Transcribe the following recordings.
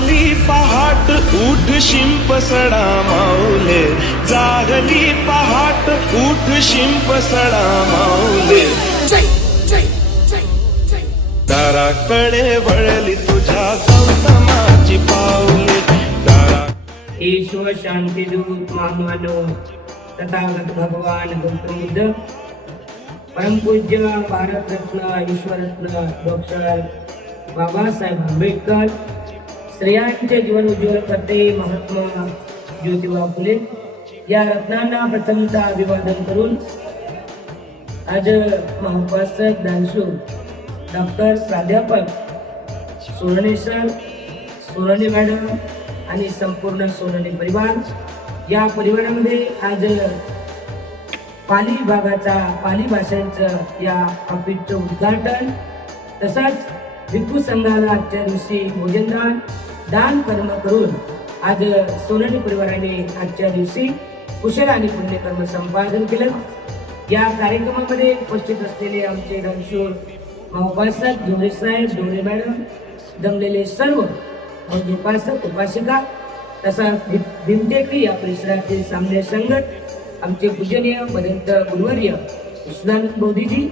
जागली पहाट उठ शिंप सडा माऊले, जागली पहाट उठ शिंप सडा माऊले, दाराकडे वळली तुझ्या गौतमाची पाऊले, ईश्वर शांति दूत महामानव तथागत भगवान गौतम बुद्ध, परम पूज्य भारत रत्न ईश्वर रत्न डॉक्टर बाबासाहेब आंबेडकर, स्त्रियांचे जीवन उज्ज्वल करते महात्मा ज्योतिबा फुले या रत्नांना प्रथमतः अभिवादन करून आज महाउपासक दानशूर डॉक्टर प्राध्यापक सोनने सर, सोनने मॅडम आणि संपूर्ण सोनने परिवार या परिवारामध्ये आज पाली विभागाचा पाली भाषांचं या ऑफिसचं उद्घाटन, तसंच भिक्खू संघाला आजच्या दिवशी भोजनदान दान कर्म करून आज सोनने परिवाराने आजच्या दिवशी कुशल आणि पुण्यकर्म संपादन केलं. या कार्यक्रमामध्ये उपस्थित असलेले आमचे रणशूर महाउपासक जोडे साहेब, जोडे मॅडम, जमलेले सर्व उपासक उपासिका, तसाच भीमटेकडी या परिसरातील सामने संघट, आमचे पूजनीय मदंत गुरुवर्य कृष्णानंद मोदीजी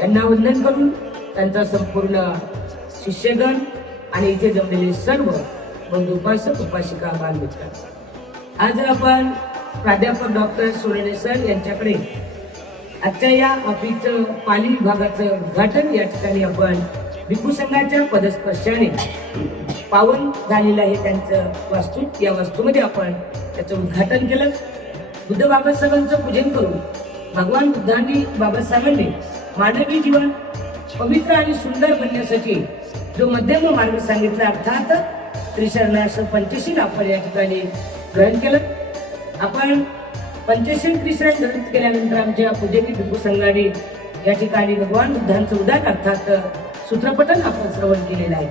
यांना वंदन करून त्यांचा संपूर्ण शिष्यगण आणि इथे जमलेले सर्व बंधू उपासक उपासिका बालमित्र, आज आपण प्राध्यापक डॉक्टर सोनने सर यांच्याकडे आजच्या या ऑफिसचं पाली विभागाचं उद्घाटन या ठिकाणी आपण भिक्खू संघाच्या पदस्पर्शाने पावन झालेलं आहे त्यांचं वास्तू, या वास्तूमध्ये आपण त्याचं उद्घाटन केलं. बुद्ध बाबासाहेबांचं पूजन करून भगवान बुद्धांनी बाबासाहेबांनी मानवी जीवन पवित्र आणि सुंदर बनण्यासाठी जो मध्यम मार्ग सांगितला, अर्थात त्रिशरणाचं पंचशील आपण या ठिकाणी ग्रहण केलं. आपण पंचशील त्रिशरण ग्रहण केल्यानंतर आमच्या पूजनी भिक्खू संघाने या ठिकाणी भगवान बुद्धांचं उदाहरण अर्थात सूत्रपठण आपण श्रवण केलेलं आहे.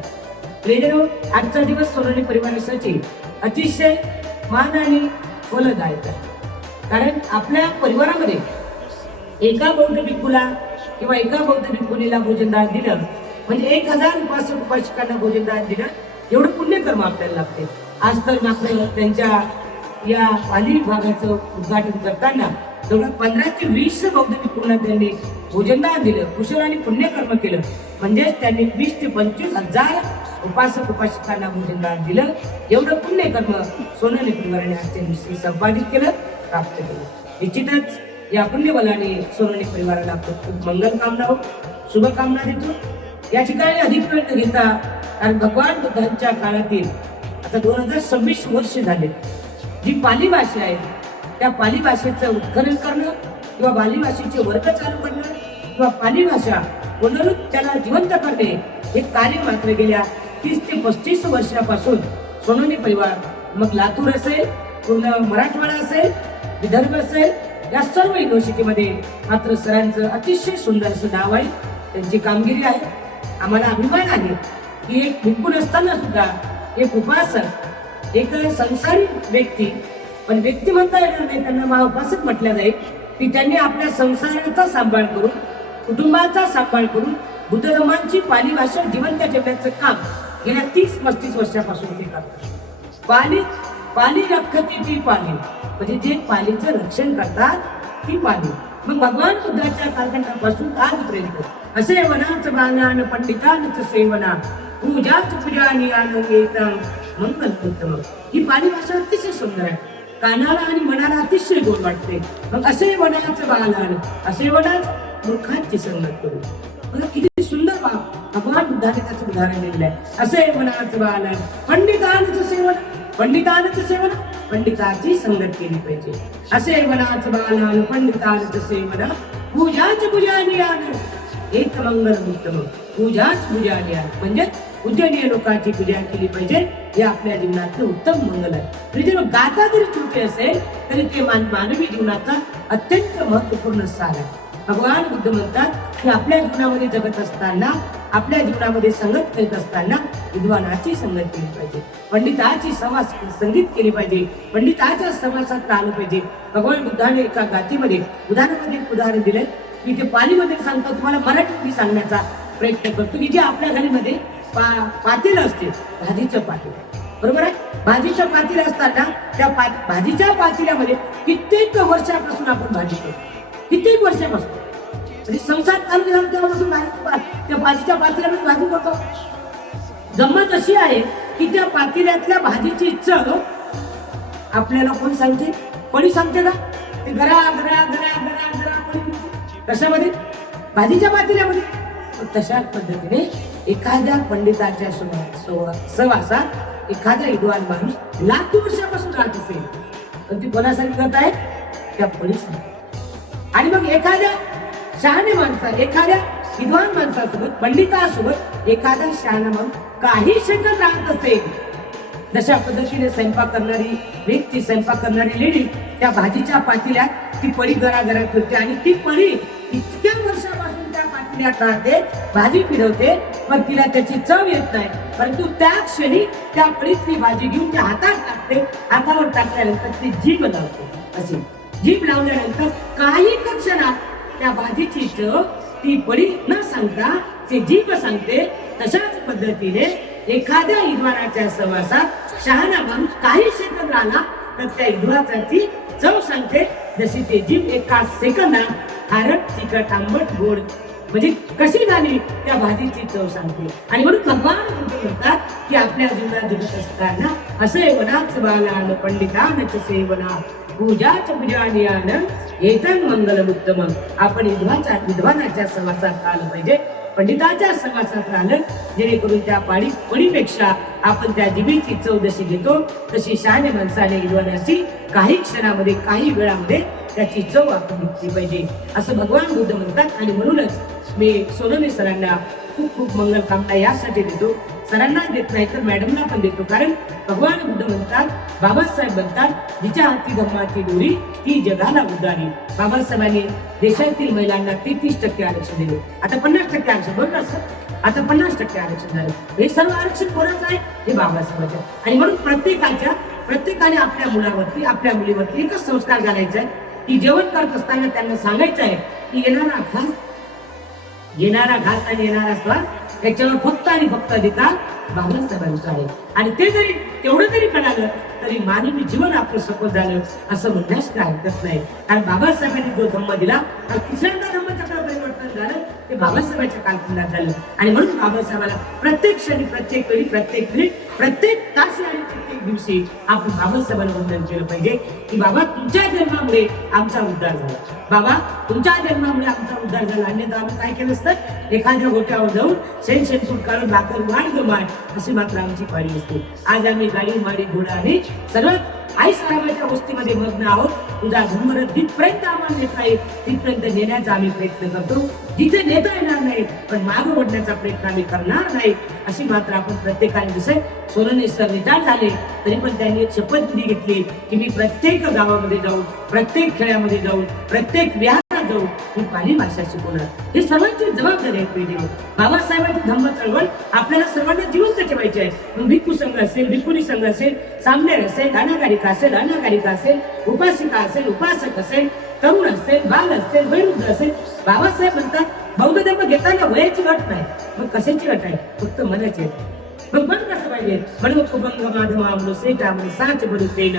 प्रियजनो, आजचा दिवस सोनने परिवारासाठी अतिशय मान आणि फलदायक आहे. कारण आपल्या परिवारामध्ये एका बौद्ध भिक्खूला किंवा एका बौद्ध भिक्खुनीला भोजनदान दिलं म्हणजे 1000 उपासक उपासिकांना भोजनदान दिलं एवढं पुण्यकर्म आपल्याला लागते. आज तर मात्र त्यांच्या या पाली विभागाचं उद्घाटन करताना जवळ 15 ते 20 बौद्ध भिक्खूंना त्यांनी भोजनदान दिलं, कुशल आणि पुण्यकर्म केलं. म्हणजेच त्यांनी 20 ते 25 हजार उपासक उपासिकांना भोजनदान दिलं. एवढं पुण्यकर्म सोनने परिवाराने आजच्या दिवशी संपादित केलं, प्राप्त केलं. निश्चितच या पुण्यबलाने सोनने परिवाराला खूप मंगल कामना हो, शुभकामना देतो. या ठिकाणी अधिक वेळ न घेता, कारण भगवान बुद्धांच्या काळातील आता 2026 वर्ष झाले, जी पाली भाषा आहे त्या पाली भाषेचं उत्खनन करणं किंवा पाली भाषेचे वर्ग चालू करणं किंवा पाली भाषा पुनरुत त्याला जिवंत करणे हे कार्य मात्र गेल्या 30 ते 35 वर्षापासून सोनने परिवार, मग लातूर असेल, पूर्ण मराठवाडा असेल, विदर्भ असेल, या सर्व युनिव्हर्सिटीमध्ये मात्र सरांचं अतिशय सुंदर असं नाव आहे, त्यांची कामगिरी आहे. आम्हाला अभिमान आहे की एक भिक्खू नसताना सुद्धा एक उपासक, एक संसारी व्यक्ती, पण व्यक्ती म्हणता येणार नाही, त्यांना महाउपासक म्हटलं जाईल, की त्यांनी आपल्या संसाराचा सांभाळ करून, कुटुंबाचा सांभाळ करून बुद्ध धर्मांची पाली भाषा जिवंत ठेवण्याचं काम गेल्या 30-35 वर्षापासून ते करतात. पाली रक्षती ती पाली, म्हणजे जे पालीचं रक्षण करतात ती पाली. मग भगवान बुद्धाच्या कालखंडापासून आजपर्यंत असे वनाच बाणान पंडितांच सेवना, पूजाच पूजानी आनंदेतम मंगल उत्तम. ही पाली भाषा अतिशय सुंदर आहे, कानाला आणि मनाला अतिशय गोड वाटते. मग असे वनाच बाणान, असे वनाच मूर्खांची संगत करू. बघा किती सुंदर भगवान बुद्धाने त्याचं उदाहरण दिलेलं आहे. असे वनाच बाणान पंडितांचं सेवन, पंडितांचं सेवन, पंडिताची संगत केली पाहिजे. असे वनाच बाणान पंडितांचं सेवन, पूजाच पूजानी आनंद एक मंगल उत्तम. पूजाच पूजानी आनंद म्हणजे पूजनीय लोकांची पूजा केली पाहिजे, हे आपल्या जीवनातलं उत्तम मंगल आहे. म्हणजे गाथा जरी छोटी असेल तरी ते मानवी जीवनाचा अत्यंत महत्वपूर्ण सार आहे. भगवान बुद्ध म्हणतात की आपल्या जीवनामध्ये जगत असताना, आपल्या जीवनामध्ये संगत करीत असताना विद्वानाची संगत केली पाहिजे, पंडिताची संगीत केली पाहिजे, पंडिताच्या सहवासात राहिलं पाहिजे. भगवान बुद्धाने एका गाथेमध्ये उदाहरण दिले की ते पालीमध्ये सांगतो, तुम्हाला मराठीत सांगण्याचा प्रयत्न करतो की जे आपल्या घरामध्ये पातेलं असते, भाजीचं पातेलं, बरोबर आहे. भाजीच्या पातेल्या असतात ना, त्या भाजीच्या पातेल्यामध्ये कित्येक वर्षापासून आपण भाजी करतो, कित्येक वर्षापासून, म्हणजे संसार चालू झाला तेव्हापासून त्या भाजीच्या पातेल्यामध्ये भाजी करतो. गंमत अशी आहे की त्या पातेल्यातल्या भाजीची चव आपल्याला कोण सांगते? पडी सांगते का? ते गरा गरा गरा गरा गरा पडी. कशामध्ये? भाजीच्या पातेल्यामध्ये. तशाच पद्धतीने एखाद्या पंडिताच्या सहवासात एखादा विद्वान माणूस लाखो वर्षापासून राहत असेल, पण ती कोणासाठी करत आहे? त्या पडीसाठी. आणि मग एखाद्या शहाणे माणसा, एखाद्या विद्वान माणसासोबत, पंडितासोबत एखादा शहाणा माणूस काही सेकंद राहत असेल, जशा पद्धतीने स्वयंपाक करणारी व्यक्ती, स्वयंपाक करणारी लेडी त्या भाजीच्या पातेल्यात ती पडी गरा गरा फिरते आणि ती पडी इतक्या वर्षापासून त्या पातेल्यात राहते, भाजी फिरवते, पण तिला त्याची चव येत नाही. परंतु त्या क्षणी त्या पडीतली भाजी घेऊन त्या हातात टाकते. हातावर टाकल्यानंतर ती जीभ लावते. अशी जीभ लावल्यानंतर काही क्षणात त्या भाजीची चव ती पडी न सांगता ती जीभ सांगते. तशाच पद्धतीने एखाद्या विद्वानाच्या सहवासात शहाणा माणूस काही सेकंद राहिला तर त्या विद्वानाची चव सांगते. जशी ते जीभ एका सेकंदात खारट, तिखट, आंबट, गोड म्हणजे कशी झाली त्या भाजीची चव सांगते. आणि म्हणून भगवान बुद्ध म्हणतात की आपल्या जीवनात जगत असताना असे वनाच बालान पंडितानच सेवना पूजाच पूजानियान एतन मंगल उत्तम. आपण विद्वानाच्या सहवासात आलं पाहिजे, पंडिताच्या सहवासात राहिलं, जेणेकरून त्या पडीपेक्षा आपण त्या जिभेची चव जशी घेतो तशी शहाणे माणसाने विद्वानाची काही क्षणामध्ये, काही वेळामध्ये त्याची चव आपण घेतली पाहिजे, असं भगवान बुद्ध म्हणतात. आणि म्हणूनच मी सोनवणे सरांना खूप खूप मंगल कामना यासाठी देतो. सरांना देत नाही तर मॅडमला पण देतो. कारण भगवान बुद्ध म्हणतात, बाबासाहेब म्हणतात, जिच्या हाती धम्माची दोरी ती जगाला उद्गारी. बाबासाहेबांनी देशातील महिलांना 33% आरक्षण दिले. आता 50% आरक्षण, बरोबर असं, आता 50% आरक्षण झालं. हे सर्व आरक्षण कोणाचं आहे? हे बाबासाहेबांचं. आणि म्हणून प्रत्येकाने आपल्या मुलावरती, आपल्या मुलीवरती एकच संस्कार घालायचा आहे की जेवण करत असताना त्यांना सांगायचं आहे की येणारा घास आणि येणारा श्वास त्याच्यावर फक्त आणि फक्त अधिकार बाबासाहेबांचा आहे. आणि ते जरी तेवढं जरी कळालं तरी मानवी जीवन आपलं सफल झालं असं म्हणण्यास काय हरकत नाही. कारण बाबासाहेबांनी जो धम्म दिला, तिसऱ्यांदा धम्मचक्र परिवर्तन झालं ते बाबासाहेबांच्या कालखंडात झालं. आणि म्हणून बाबासाहेबाला प्रत्येक क्षणी, प्रत्येक वेळी, प्रत्येक वेळी, प्रत्येक तास आणि प्रत्येक दिवशी आपण बाबासाहेबांना वंदन केलं पाहिजे की बाबा तुमच्या जन्मामुळे आमचा उद्धार झाला, बाबा तुमच्या जन्मामुळे आमचा उद्धार झाला. अन्यथा आम्ही काय केलं असतं? एखाद्या गोट्यावर जाऊन शेण काढून भाकर वाढ गमाड अशी मात्र आमची पाळी असते. आज आम्ही गाडी, माडी, घोडा आणि सर्वात आई साहेबांच्या गोष्टीमध्ये मग्न आहोत. तुझा धर्म जिथपर्यंत आम्हाला नेता येईल तिथपर्यंत नेण्याचा आम्ही प्रयत्न करतो. जिथे नेता येणार नाही पण मागे ओढण्याचा प्रयत्न आम्ही करणार नाही अशी मात्र आपण प्रत्येकाने. जसे सोनवणे सर रिटायर झाले तरी पण त्यांनी एक शपथविधी घेतली की मी प्रत्येक गावामध्ये जाऊन, प्रत्येक खेड्यामध्ये जाऊन, प्रत्येक विहारात जाऊन ही पाली भाषा शिकवणार. हे सर्वांची जबाबदारी आहे पिढीवर. बाबासाहेबांची धम्म चळवळ आपल्याला सर्वांना जिवंत ठेवायची आहे. मग भिक्खू संघ असेल, भिक्खुनी संघ असेल, सामनेर असेल, अनागारिका असेल, उपासिका असेल, उपासक असेल, तरुण असेल, बाल असेल, वयोवृद्ध असेल. बाबासाहेब म्हणतात बौद्ध धर्म घेताना वयाची अट नाही. मग कशाची अट आहे? फक्त मनाची अट. मग मन कसं पाहिजे? म्हणून कुभंग माधव आमलो सेटा साच बडू पेन